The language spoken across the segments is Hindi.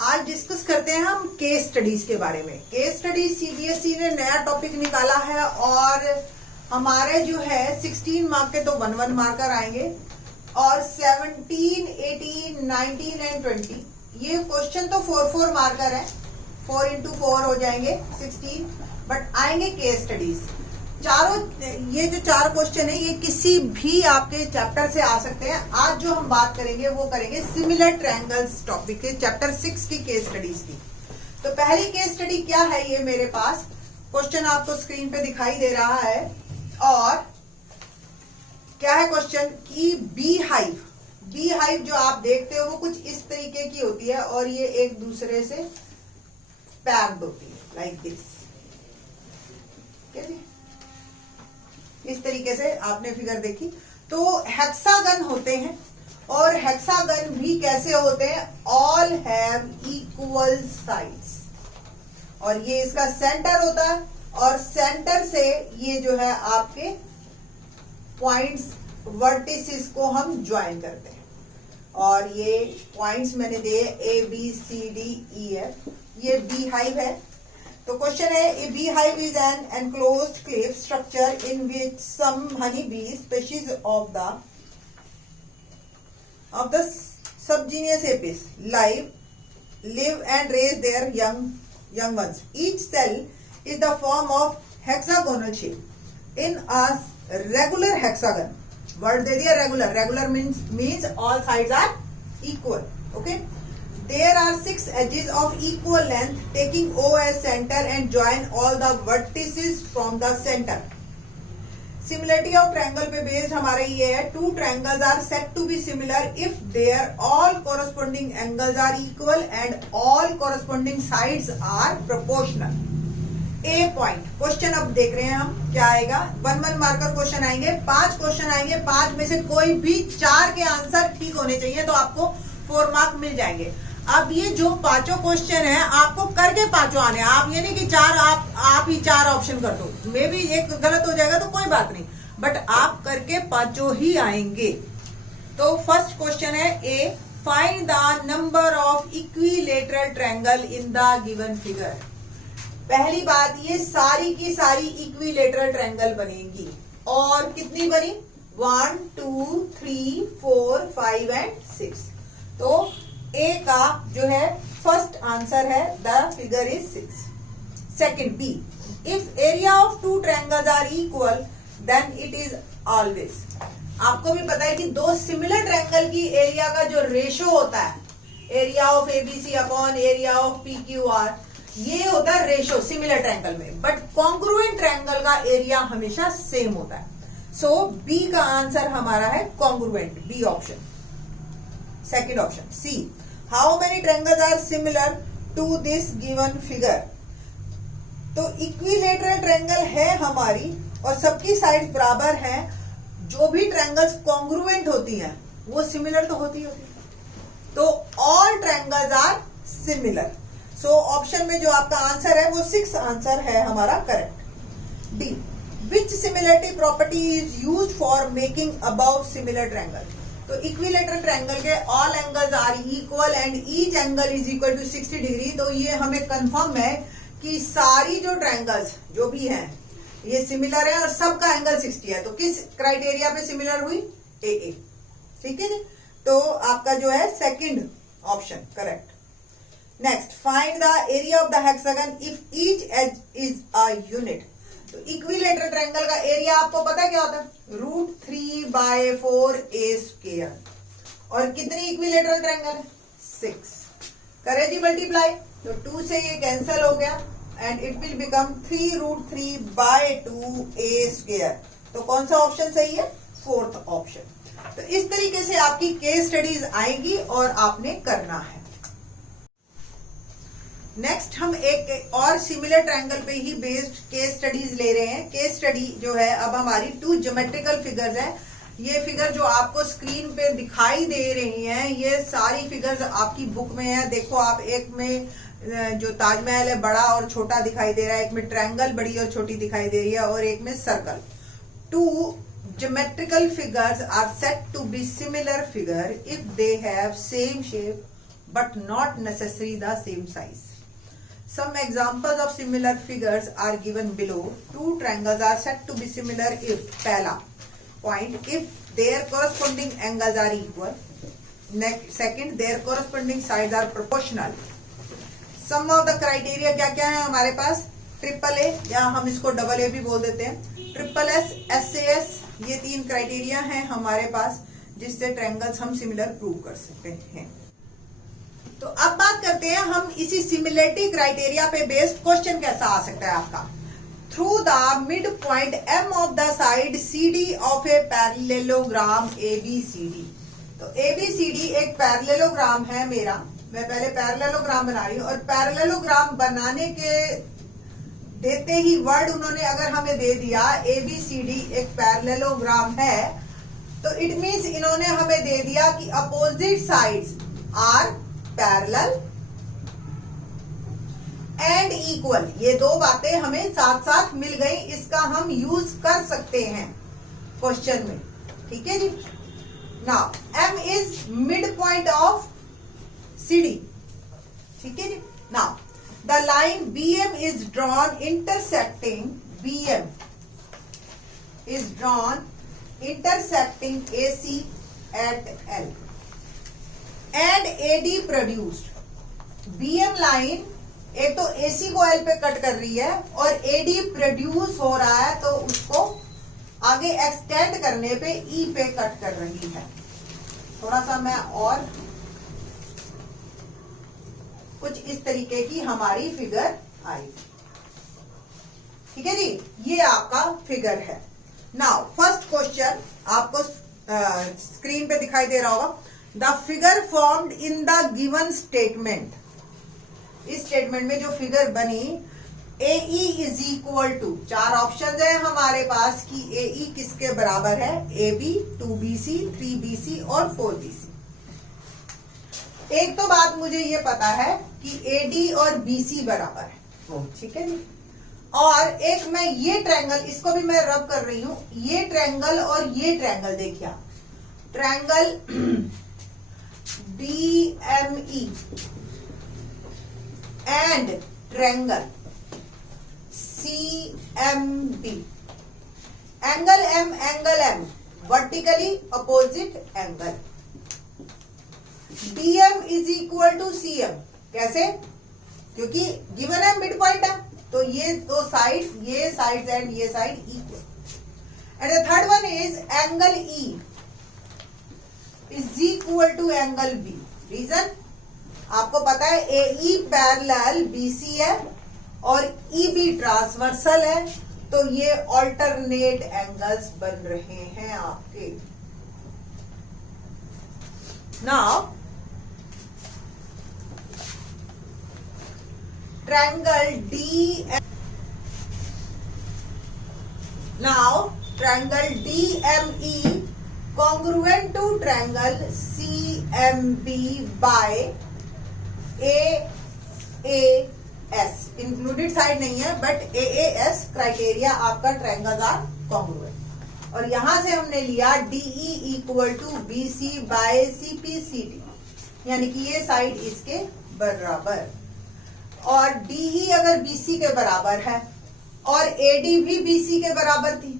आज डिस्कस करते हैं हम केस स्टडीज के बारे में। केस स्टडीज सीबीएसई ने नया टॉपिक निकाला है और हमारे जो है 16 मार्क के तो 1-1 मार्कर आएंगे और 17, 18, 19 एंड 20 ये क्वेश्चन तो 4-4 मार्कर है, 4 into 4 हो जाएंगे 16, बट आएंगे केस स्टडीज। चारों ये जो 4 क्वेश्चन है ये किसी भी आपके चैप्टर से आ सकते हैं। आज जो हम बात करेंगे वो करेंगे सिमिलर ट्रायंगल्स टॉपिक के चैप्टर 6 की केस स्टडीज की। तो पहली केस स्टडी क्या है, ये मेरे पास क्वेश्चन आपको स्क्रीन पे दिखाई दे रहा है और क्या है क्वेश्चन कि बी हाइव जो आप देखते हो वो कुछ इस तरीके की होती है और ये एक दूसरे से पैक्ड होती है लाइक दिस। इस तरीके से आपने फिगर देखी। तो हेक्सागन होते हैं और हेक्सागन भी कैसे होते हैं, ऑल हैव इक्वल साइड्स और ये इसका सेंटर होता है और सेंटर से ये जो है आपके पॉइंट्स वर्टिसेस को हम ज्वाइन करते हैं और ये पॉइंट्स मैंने दिए A B C D E F। ये बी हाइव है। तो क्वेश्चन है, a bee hive is an enclosed cliff structure in which some honey bee species of the subgenus Apis live and raise their young ones. Each cell is the form of hexagonal shape. In a regular hexagon, word दे दिया regular means all sides are equal. Okay. There are 6 edges of equal length taking O as center and join all the vertices from the center. Similarity of triangle पे based हमारे ये है, 2 triangles are said to be similar if their all corresponding angles are equal and all corresponding sides are proportional. A point question अब देख रहे हैं हम क्या आएगा। 1-1 मार्कर क्वेश्चन आएंगे, 5 क्वेश्चन आएंगे, 5 में से कोई भी 4 के आंसर ठीक होने चाहिए तो आपको 4 मार्क मिल जाएंगे। अब ये जो 5 क्वेश्चन है आपको करके 5 आने हैं। आप ये नहीं कि 4 आप ही 4 ऑप्शन कर दो, मे भी एक गलत हो जाएगा तो कोई बात नहीं, बट आप करके 5 ही आएंगे। तो फर्स्ट क्वेश्चन है A, find the number of equilateral triangle in the given figure. पहली बात, ये सारी की सारी इक्विलेटरल ट्रायंगल बनेगी और कितनी बनी, 1, 2, 3, 4, 5 एंड 6। तो ए का जो है फर्स्ट आंसर है the figure is 6। Second B, if area of 2 triangles are equal then it is always. आपको भी पता है कि 2 सिमिलर ट्रायंगल की एरिया का जो रेशो होता है, area of ABC upon area of PQR, ये होता है रेशो सिमिलर ट्रायंगल में, बट कॉन्ग्रुएंट ट्रायंगल का एरिया हमेशा सेम होता है। सो बी का आंसर हमारा है congruent, B option. Second option C, how many triangles are similar to this given figure. तो इक्विलेटरल ट्रायंगल है हमारी और सबकी साइड बराबर है। जो भी ट्रायंगल्स कॉन्ग्रुएंट होती हैं वो सिमिलर तो होती है। तो all triangles are similar. So option में जो आपका आंसर है वो 6 आंसर है हमारा correct. D, which similarity property is used for making about similar triangle. तो इक्विलेटरल ट्रायंगल के all angles are equal and each angle is equal to 60 degree. तो ये हमें कंफर्म है कि सारी जो ट्रायंगल्स जो भी हैं ये सिमिलर है और सबका एंगल 60 है। तो किस क्राइटेरिया पे सिमिलर हुई, ए। ठीक है, तो आपका जो है second option correct. Next, find the area of the hexagon if each edge is a unit. तो इक्विलेटरल ट्रायंगल का एरिया आपको पता है क्या होता है, √3/4 A²। और कितनी इक्विलेटरल ट्रायंगल है, 6। करे जी मल्टीप्लाई, तो 2 से ये कैंसिल हो गया and it will become 3√3/2 A²। तो कौन सा ऑप्शन सही है, 4th ऑप्शन। तो इस तरीके से आपकी केस स्टडीज आएगी और आपने करना है। नेक्स्ट हम एक और सिमिलर ट्रायंगल पे ही बेस्ड केस स्टडीज ले रहे हैं। केस स्टडी जो है अब हमारी 2 ज्योमेट्रिकल फिगर्स है। ये फिगर जो आपको स्क्रीन पे दिखाई दे रही हैं ये सारी फिगर्स आपकी बुक में है। देखो आप, एक में जो ताजमहल है बड़ा और छोटा दिखाई दे रहा है, एक में ट्रायंगल बड़ी और छोटी दिखाई दे रही है और एक में circle. 2 geometrical figures are said to be similar figure if they have same shape, but not necessarily the same size. Some examples of similar figures are given below. Two triangles are said to be similar if, पहला point, if their corresponding angles are equal. Second, their corresponding sides are proportional. Some of the criteria क्या क्या है हमारे पास? ट्रिपल ए, या हम इसको डबल ए भी बोल देते हैं, ट्रिपल एस, SAS, ये तीन क्राइटेरिया हैं हमारे पास जिससे ट्रायंगल्स हम सिमिलर प्रूव कर सकते हैं। तो अब बात करते हैं हम इसी सिमिलरिटी क्राइटेरिया पे बेस्ड क्वेश्चन कैसा आ सकता है आपका। Through the mid point M of the side CD of a parallelogram ABCD। तो ABCD एक पैरेललोग्राम है मेरा, मैं पहले पैरेललोग्राम बना रही हूँ, और पैरेललोग्राम बनाने के देते ही वर्ड उन्होंने अगर हमें दे दिया ABCD एक पैरेललोग्राम है, तो इट मीन्स इन्होंने हमें दे दिया कि opposite sides are parallel and equal. ये दो बातें हमें साथ साथ मिल गई, इसका हम यूज कर सकते हैं क्वेश्चन में, ठीक है जी। Now M is mid point of CD, ठीक है जी। Now the line BM is drawn intersecting AC at L and AD produced। BM line एक तो AC को L पे कट कर रही है और AD प्रोड्यूस हो रहा है, तो उसको आगे एक्सटेंड करने पे E पे कट कर रही है। थोड़ा सा मैं और कुछ इस तरीके की हमारी फिगर आई, ठीक है जी। ये आपका फिगर है। नाउ फर्स्ट क्वेश्चन आपको स्क्रीन पे दिखाई दे रहा होगा। The figure formed in the given statement, इस स्टेटमेंट में जो फिगर बनी, AE इज इक्वल टू, चार ऑप्शन है हमारे पास कि AE किसके बराबर है, AB, 2BC, 3BC और 4BC। एक तो बात मुझे ये पता है कि AD और BC बराबर है, ठीक है जी। और एक मैं ये ट्रायंगल, इसको भी मैं रब कर रही हूं, ये ट्रायंगल और ये ट्रायंगल देखिए आप, triangle DME and triangle CMB, angle M vertically opposite angle. BM is equal to CM, कैसे? क्योंकि गिवन है मिड पॉइंट है, तो ये दो साइड, ये साइड एंड ये side equal. And the third one is angle E is equal to angle B। Reason आपको पता है, AE पैरेलल BC है और EB ट्रांसवर्सल है, तो ये ऑल्टरनेट एंगल्स बन रहे हैं आपके। Now triangle DME congruent to triangle CMB by AAS, included side नहीं है बट AAS क्राइटेरिया आपका ट्रायंगल्स आर कॉन्ग्रुएंट। और यहां से हमने लिया DE equal to BC by CPCD, यानी कि ये साइड इसके बराबर, और DE अगर BC के बराबर है और AD भी BC के बराबर थी,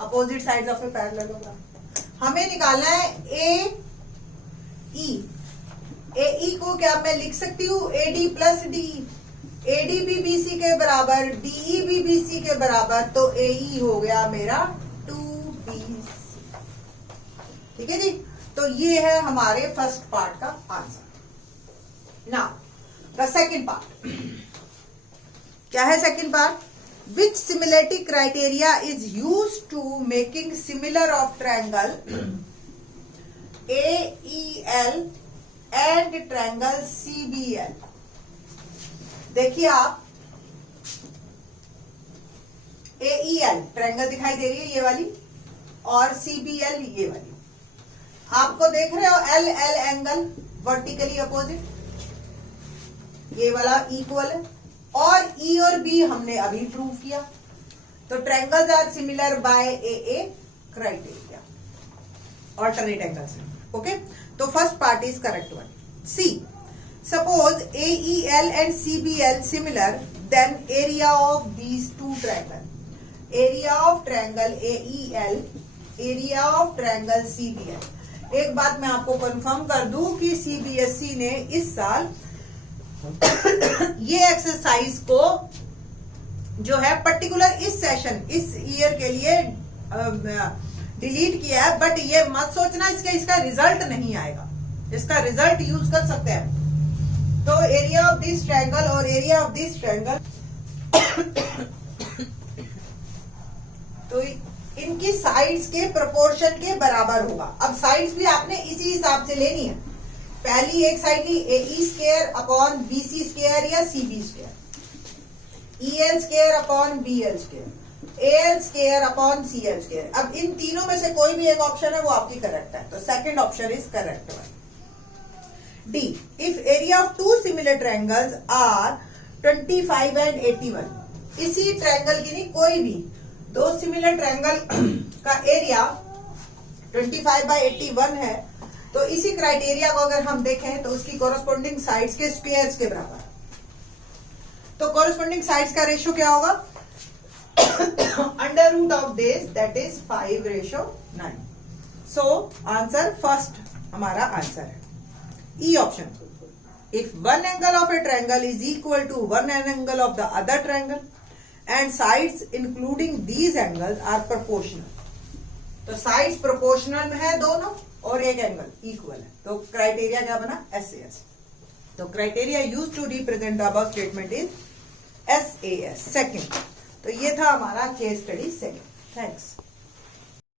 opposite sides of a parallelogram, हमें निकालना है AE को क्या मैं लिख सकती हूँ AD प्लस DE, AD भी BC के बराबर, DE भी BC के बराबर, तो AE हो गया मेरा 2BC, ठीक है जी। तो ये है हमारे फर्स्ट पार्ट का answer. Now the second part, क्या है second part? Which similarity criteria is use to making similar of triangle AEL and triangle CBL। देखिए आप, AEL ट्रायंगल दिखाई दे रही है ये वाली, और CBL ये वाली, आपको देख रहे हो LL एंगल वर्टिकली अपोजिट, ये वाला इक्वल है, और E और B हमने अभी प्रूव किया। तो triangles are similar by AA criteria, alternate angles. Okay, तो first part is correct one. C. Suppose AEL and CBL similar, then area of these two triangle. Area of triangle AEL, area of triangle CBL. एक बात मैं आपको कंफर्म कर दूं कि CBSE ने इस साल ये एक्सरसाइज को जो है पर्टिकुलर इस सेशन, इस ईयर के लिए डिलीट किया है, बट ये मत सोचना इसका रिजल्ट नहीं आएगा, इसका रिजल्ट यूज कर सकते हैं। तो एरिया ऑफ दिस ट्रायंगल और एरिया ऑफ दिस ट्रायंगल तो इनकी साइड्स के प्रोपोर्शन के बराबर होगा। अब साइड्स भी आपने इसी हिसाब से लेनी है। पहली एक साइड की AE square upon BC square या CB square, EL square upon BL square, AL square upon CL square. अब इन तीनों में से कोई भी एक ऑप्शन है वो आपकी करेक्ट है, तो second option is correct one. D. If area of two similar triangles are 25 and 81, इसी ट्रायंगल की नहीं कोई भी दो सिमिलर ट्रायंगल का एरिया 25 by 81 है, तो इसी क्राइटेरिया को अगर हम देखें तो उसकी कोरस्पोंडिंग साइड्स के स्क्वायर्स के बराबर। तो कोरस्पोंडिंग साइड्स का रेशियो क्या होगा? Under root of this, that is 5:9। So answer first हमारा आंसर है E option. If one angle of a triangle is equal to one angle of the other triangle and sides including these angles are proportional, तो sides proportional में है दोनों और एक एंगल इक्वल है, तो क्राइटेरिया क्या बना? SAS। तो criteria use to represent the above statement is SAS। Second, तो ये था हमारा केस स्टडी सेकंड। थैंक्स।